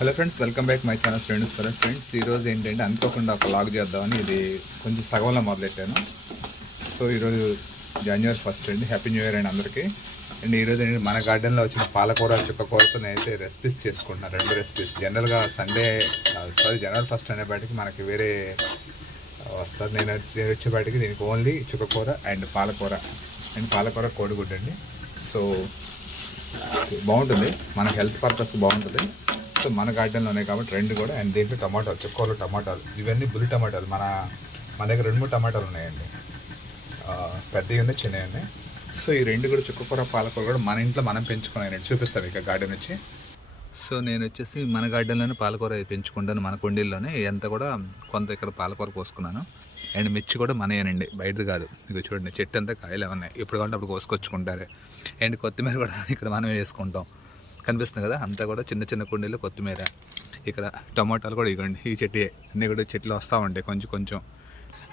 Hello friends welcome back my channel friends. For friends ఈరోజు ఏంటంటే అనుకోకుండా ఒక లాగ్ చేద్దామని ఇది కొంచెం సగంలో మొదలెట్టాను. సో ఈరోజు జనవరి ఫస్ట్ అండి. హ్యాపీ న్యూ ఇయర్ అండి అందరికీ. అండ్ ఈరోజు ఏంటంటే మన గార్డెన్లో వచ్చిన పాలకూర చుక్కకూరతో నేనైతే రెసిపీస్ చేసుకుంటున్నాను రెండు రెసిపీస్ జనరల్గా సండే సారీ జనవరి ఫస్ట్ అనేపాటికి మనకి వేరే వస్తుంది నేను నేను వచ్చేపాటికి దీనికి ఓన్లీ చుక్కకూర అండ్ పాలకూర. అండ్ పాలకూర కోడిగుడ్డు అండి. సో బాగుంటుంది. మన హెల్త్ పర్పస్ బాగుంటుంది. సో మన గార్డెన్లోనే కాబట్టి రెండు కూడా అండ్ దీంట్లో టమాటాలు చుక్కలు టమాటాలు ఇవన్నీ బుల్లి టమాటాలు. మన మన దగ్గర రెండు మూడు టమాటాలు ఉన్నాయండి. పెద్దవి ఉన్నాయి చిన్నవి ఉన్నాయి. సో ఈ రెండు కూడా చుక్కకూర పాలకూర కూడా మన ఇంట్లో మనం పెంచుకున్నాయండి చూపిస్తాం ఇక గార్డెన్ వచ్చి. సో నేను వచ్చేసి మన గార్డెన్లోనే పాలకూర పెంచుకుంటాను మన కుండీల్లోనే. ఎంత కూడా కొంత ఇక్కడ పాలకూర కోసుకున్నాను. అండ్ మిర్చి కూడా మనయేనండి బయటది కాదు. ఇక చూడండి చెట్టు అంతా కాయలు ఉన్నాయి. ఇప్పుడు కంటే అప్పుడు కోసుకొచ్చుకుంటారు. అండ్ కొత్తిమీర కూడా ఇక్కడ మనం వేసుకుంటాం. కనిపిస్తుంది కదా అంతా కూడా చిన్న చిన్న కుండీలు కొత్తిమీర ఇక్కడ టమాటాలు కూడా ఇగండి ఈ చెట్టు అన్నీ కూడా చెట్లు వస్తూ ఉంటాయి కొంచెం కొంచెం.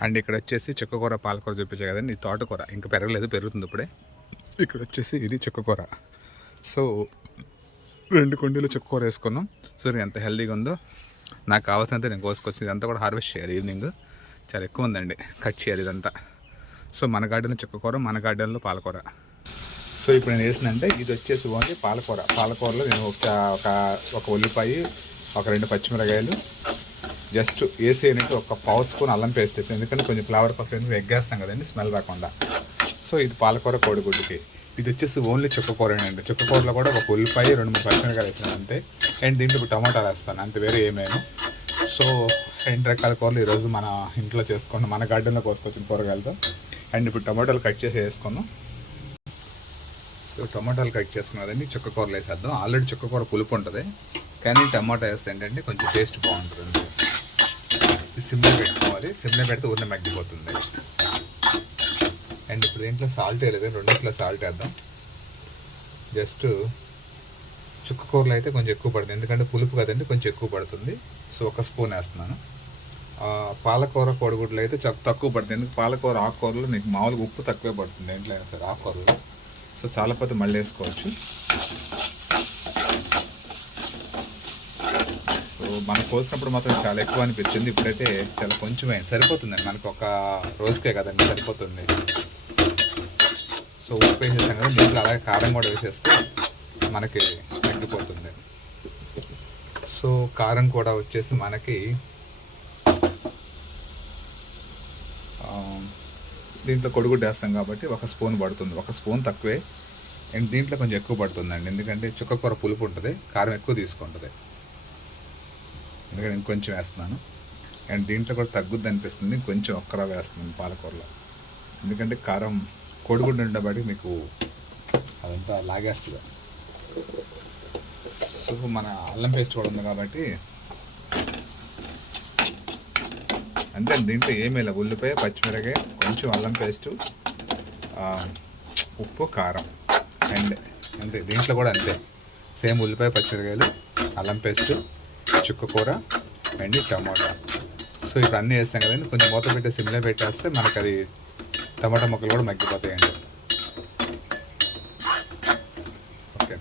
అండ్ ఇక్కడ వచ్చేసి చుక్కకూర పాలకూర చూపించే కదండి ఈ తోటకూర ఇంకా పెరగలేదు పెరుగుతుంది ఇప్పుడే. ఇక్కడ వచ్చేసి ఇది చుక్కకూర. సో రెండు కుండీలు చుక్కకూర వేసుకున్నాం. సో ఎంత హెల్దీగా ఉందో నాకు కావాల్సినంత నేను కోసుకొచ్చి ఇదంతా కూడా హార్వెస్ట్ చేయాలి ఈవినింగ్. చాలా ఎక్కువ ఉందండి కట్ చేయాలి ఇదంతా. సో మన గార్డెన్లో చుక్కకూర మన గార్డెన్లో పాలకూర. సో ఇప్పుడు నేను వేసిందంటే ఇది వచ్చేసి ఓన్లీ పాలకూర. పాలకూరలో నేను ఒక ఒక ఒక ఉల్లిపాయ ఒక రెండు పచ్చిమిరకాయలు జస్ట్ వేసేయడానికి ఒక పావు స్పూన్ అల్లం పేస్ట్ వేస్తాను ఎందుకంటే కొంచెం ఫ్లేవర్ కోసం ఎగ్గేస్తాం కదండి స్మెల్ రాకుండా. సో ఇది పాలకూర కోడిగుడ్డుకి. ఇది వచ్చేసి ఓన్లీ చుక్కకూర అండి. చుక్కకూరలో కూడా ఒక ఉల్లిపాయ రెండు మూడు పచ్చిమిరకాయలు వేసాను అంతే. అండ్ దీంట్లో ఇప్పుడు టమాటాలు వేస్తాను అంతే వేరే ఏమేమి సో రెండు రకాల కూరలు ఈరోజు మన ఇంట్లో చేసుకున్నాం మన గార్డెన్లో కోసుకొచ్చిన కూరగాయలతో. అండ్ ఇప్పుడు టమాటాలు కట్ చేసి వేసుకున్నాం. టమాటాలు కట్ చేసుకున్నదండి చుక్క కూరలు వేసేద్దాం. ఆల్రెడీ చుక్క కూర పులుపు ఉంటుంది. కానీ టమాటా వేస్తే ఏంటంటే కొంచెం టేస్ట్ బాగుంటుంది. సిమ్లో పెట్టుకోవాలి. సిమ్లో పెడితే ఊరిని మగ్గిపోతుంది. అండ్ ఇప్పుడు దీంట్లో సాల్ట్ వేయలేదు. రెండిట్లో సాల్ట్ వేద్దాం. జస్ట్ చుక్క కూరలు అయితే కొంచెం ఎక్కువ పడుతుంది. ఎందుకంటే పులుపు కదండి కొంచెం ఎక్కువ పడుతుంది. సో ఒక స్పూన్ వేస్తున్నాను. పాలకూర కోడిగుడ్లు అయితే తక్కువ పడుతుంది. ఎందుకు? పాలకూర ఆకుకూరలు మీకు మామూలుగా ఉప్పు తక్కువే పడుతుంది. ఏంట్లో అయినా సరే ఆకుకూరలు. సో చాలా మళ్ళీ వేసుకోవచ్చు. సో మనం కోసినప్పుడు మాత్రం చాలా ఎక్కువ అనిపించింది. ఇప్పుడైతే చాలా కొంచెమే. సరిపోతుందండి. మనకు ఒక రోజుకే కదండి సరిపోతుంది. సో ఉప్పు వేసేసాం కదా దీంట్లో అలాగే కారం కూడా వేసేస్తే మనకి తగ్గిపోతుంది. సో కారం కూడా వచ్చేసి మనకి దీంట్లో కొడుగుడ్డు వేస్తాం కాబట్టి ఒక స్పూన్ పడుతుంది. ఒక స్పూన్ తక్కువే. అండ్ దీంట్లో కొంచెం ఎక్కువ పడుతుందండి. ఎందుకంటే చుక్కకూర పులుపు ఉంటుంది. కారం ఎక్కువ తీసుకుంటుంది. ఎందుకంటే ఇంకొంచెం వేస్తున్నాను. అండ్ దీంట్లో కూడా తగ్గుద్ది అనిపిస్తుంది. కొంచెం ఒక్కర వేస్తున్నాను పాలకూరలో. ఎందుకంటే కారం కోడిగుడ్డు ఉండబడి మీకు అదంతా లాగేస్తుంది. సో మన అల్లం పేస్ట్ కూడా ఉంది కాబట్టి అంతే దీంట్లో ఏమీ లేదు ఉల్లిపాయ పచ్చిమిరకాయ కొంచెం అల్లం పేస్టు ఉప్పు కారం. అండ్ అంతే. దీంట్లో కూడా అంతే. సేమ్ ఉల్లిపాయ పచ్చిమిరకాయలు అల్లం పేస్టు చుక్క కూర అండ్ టమాటా. సో ఇప్పుడు అన్నీ వేస్తాం కదండి కొంచెం మూత పెట్టే సిమ్లో పెట్టేస్తే మనకు అది టమాటా ముక్కలు కూడా మగ్గిపోతాయండి. ఓకే.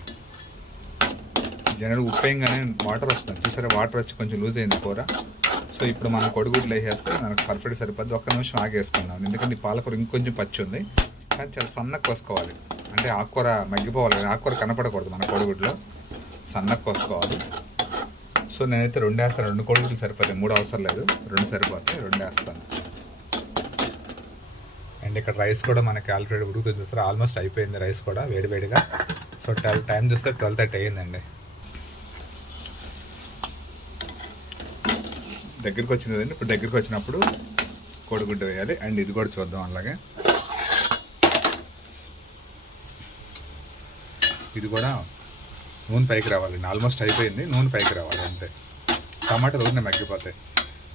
జనరల్ ఉప్పు వేయంగానే వాటర్ వస్తుంది. చూసారా? వాటర్ వచ్చి కొంచెం లూజ్ అయింది కూర. సో ఇప్పుడు మనం కొడుగుడ్లు వేసేస్తే మనకు పర్ఫెక్ట్ సరిపోద్ది. ఒక్క నిమిషం ఆగేసుకుందాం. ఎందుకంటే ఈ పాలకూర ఇంకొంచెం పచ్చి ఉంది కానీ చాలా సన్నగా కోసుకోవాలి. అంటే ఆకుకూర మగ్గిపోవాలి. కానీ ఆకుకూర కనపడకూడదు మన కొడుగుడ్లో. సన్నగా కోసుకోవాలి. సో నేనైతే రెండు వేస్తాను రెండు కొడుగులు సరిపోతాయి. మూడు అవసరం లేదు. రెండు సరిపోతాయి. రెండు వేస్తాను. అండ్ ఇక్కడ రైస్ కూడా మనకి ఆల్రెడీ ఉడుకుతుంది చూస్తారు ఆల్మోస్ట్ అయిపోయింది రైస్ కూడా వేడివేడిగా సో టెల్ టైం చూస్తే ట్వెల్వ్ థర్టీ అయ్యిందండి. దగ్గరికి వచ్చింది కదండి ఇప్పుడు దగ్గరికి వచ్చినప్పుడు కోడిగుడ్డు వేయాలి. అండ్ ఇది కూడా చూద్దాం అలాగే. ఇది కూడా నూనె పైకి రావాలండి. ఆల్మోస్ట్ అయిపోయింది. నూనె పైకి రావాలి అంతే. టమాటాలు ఊరిని మగ్గిపోతాయి.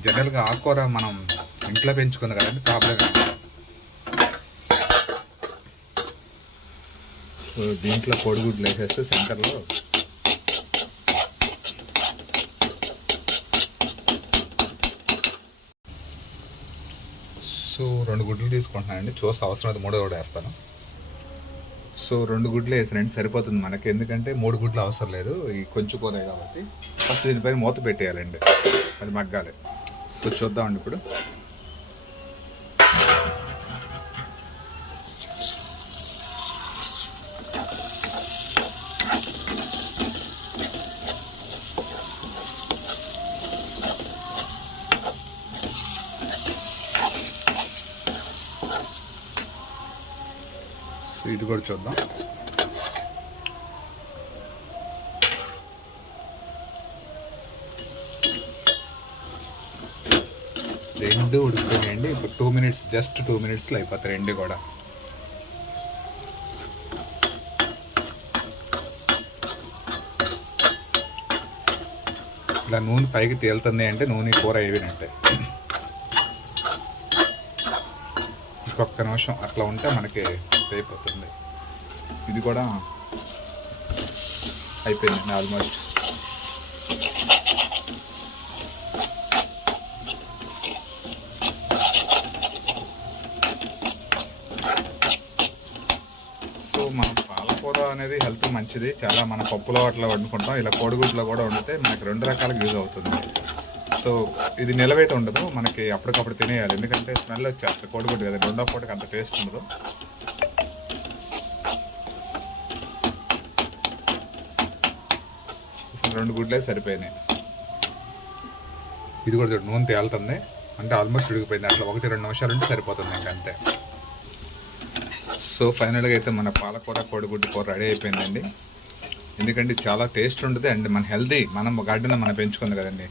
జనరల్గా ఆకుకూర మనం ఇంట్లో పెంచుకుంది కదండి ప్రాబ్లం సో దీంట్లో కోడిగుడ్లు వేసేస్తే సెంటర్లో సో రెండు గుడ్లు తీసుకుంటున్నానండి. చూస్తే అవసరం అయితే మూడో కూడా వేస్తాను. సో రెండు గుడ్లు వేసినండి సరిపోతుంది మనకి. ఎందుకంటే మూడు గుడ్లు అవసరం లేదు. ఈ కొంచెం కూరే కాబట్టి. ఫస్ట్ దీనిపైన మూత పెట్టేయాలండి. అది మగ్గాలి. సో చూద్దామండి ఇప్పుడు. సో ఇది కూడా చూద్దాం. రెండు ఉడికిపోయాయండి ఇప్పుడు టూ మినిట్స్ జస్ట్ టూ మినిట్స్లో అయిపోతాయి రెండు కూడా. ఇలా నూనె పైకి తేలుతుంది అంటే నూనె కూర అయిపోయినట్టే. ఒక్క నిమిషం అట్లా ఉంటే మనకి అయిపోతుంది. ఇది కూడా అయిపోయిందండి ఆల్మోస్ట్ సో మనం పాలకూర అనేది హెల్త్ మంచిది. చాలా మన పప్పులో అట్లా వండుకుంటాం. ఇలా కోడిగుడ్లో కూడా వండితే మనకి రెండు రకాలుగా యూజ్ అవుతుంది సో ఇది నిలవైతే ఉండదు. మనకి అప్పటికప్పుడు తినేయాలి. ఎందుకంటే స్మెల్ వచ్చేస్తుంది. కోడిగుడ్డు కదా. రెండో పూటకి అంత టేస్ట్ ఉండదు. రెండు గుడ్లే సరిపోయినాయి. ఇది కూడా చూడు నూనె తేలుతుంది. అంటే ఆల్మోస్ట్ ఉడికిపోయింది. అట్లా ఒకటి రెండు నిమిషాలు ఉంటే సరిపోతుంది ఇంకంతే సో ఫైనల్గా అయితే మన పాలకూర కోడిగుడ్డు కూర రెడీ అయిపోయిందండి. ఎందుకంటే చాలా టేస్ట్ ఉంటుంది. అండ్ మన హెల్దీ మనం గార్డెన్ మనం పెంచుకుంది కదండి.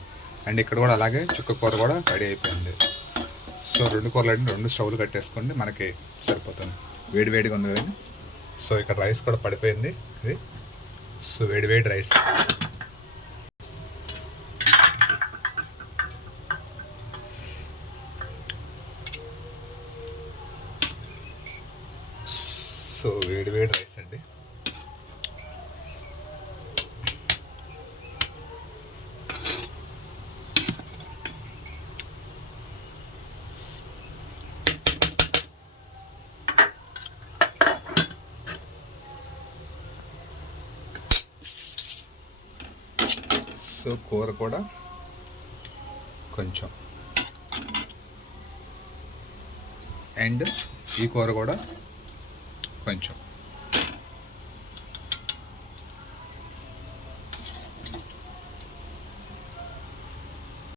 అండ్ ఇక్కడ కూడా అలాగే చుక్క కూర కూడా రెడీ అయిపోయింది. సో రెండు కూరలు అంటే రెండు స్టవ్లు కట్టేసుకోండి మనకి సరిపోతుంది. వేడి వేడిగా ఉంది కదండి. సో ఇక్కడ రైస్ కూడా పడిపోయింది ఇది. సో వేడి వేడి రైస్. సో వేడి వేడి రైస్ అండి. సో కూర కూడా కొంచెం. అండ్ ఈ కూర కూడా కొంచెం.